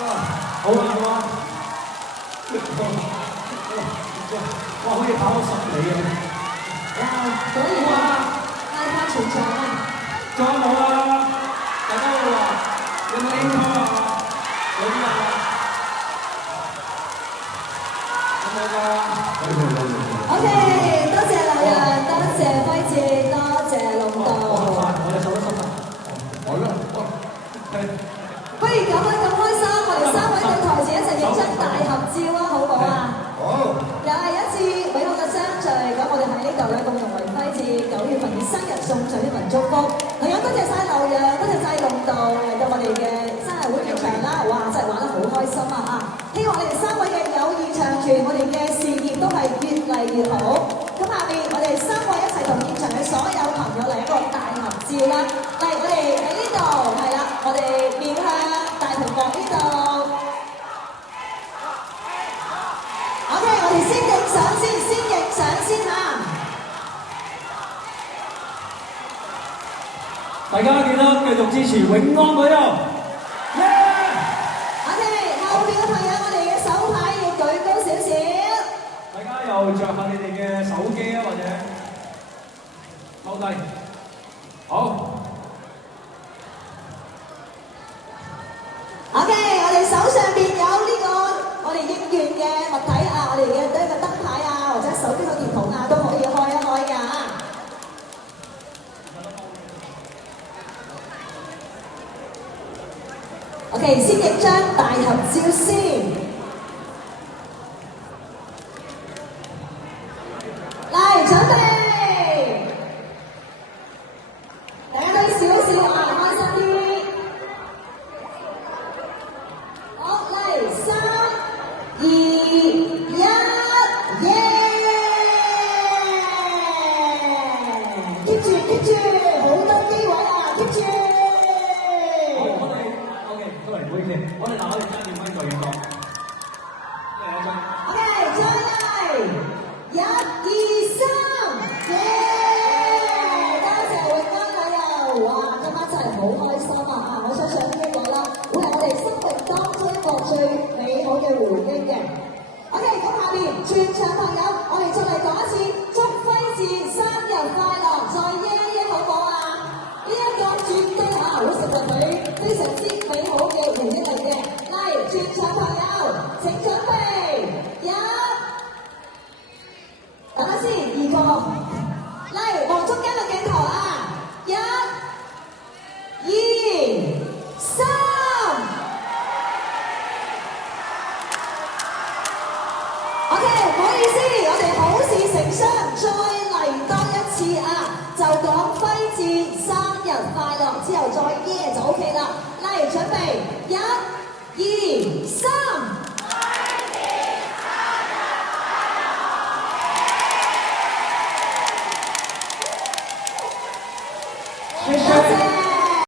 好啊好啊！哇，好似跑咗10里咁。哇，果然啊，嗌翻全場啊！仲有冇啊？大家好啊！有冇 encore 啊？有啲啊？有冇㗎？OK， 多謝劉洋，多謝輝志，多謝龍道。我哋手都濕晒。好啦，不如咁啊，咁開心，我哋3位到台前一齊影張大合照啊，好唔好啊？好。又係一次美好嘅相聚，咁我哋喺呢度咧，共同為輝志9月份嘅生日送上一份祝福。同樣多謝晒劉洋，多謝晒龍道嚟到我哋嘅生日會劇場啦，哇！真係玩得好開心啊嚇！希望你哋3位嘅友誼長存，我哋嘅事業都係越嚟越好。咁下面我哋3位一齊同現場嘅所有朋友嚟一個大合照啦！嚟，我哋喺呢度係啦，我哋面向大屏幕呢度。OK， 我哋先影相先嚇。大家記得繼續支持永安嗰度。OK， 後邊嘅朋友，我哋嘅手牌要舉高少少。大家又着下你哋嘅手機啊，或者踎低。好。OK， 我哋手上邊有呢個我哋應援嘅物體啊，我哋嘅呢個燈牌啊，或者手機手電筒啊，都可以開一開㗎。OK， 先影張大合照先。嚟，準備，大家都笑一笑啊，開心啲。好，嚟3、2、1，耶 ！keep 住，好多機會啊 ，keep 住。好，我哋 OK， 都嚟唔好意思，我哋嗱，我哋揸住咪就影咗。OK， 再嚟，1、2、3，耶！多謝永安旅遊，哇，今晚真係好開心啊！我相信呢一個啦，會係我哋生命當中一個最美好嘅回憶嘅。OK， 咁下面全場朋友，我哋再嚟講一次，祝輝志生日快樂，再耶耶好唔好啊？呢一個絕對嚇會成為佢非常之美好嘅回憶嚟嘅。嚟，全場朋友請準備，等下先，2個，嚟望中間嘅鏡頭啊，1、2、3。OK， 唔好意思，我哋好事成雙，再嚟多一次啊！就講輝志生日快樂之後再耶就 OK 啦。嚟，準備，1、2、3。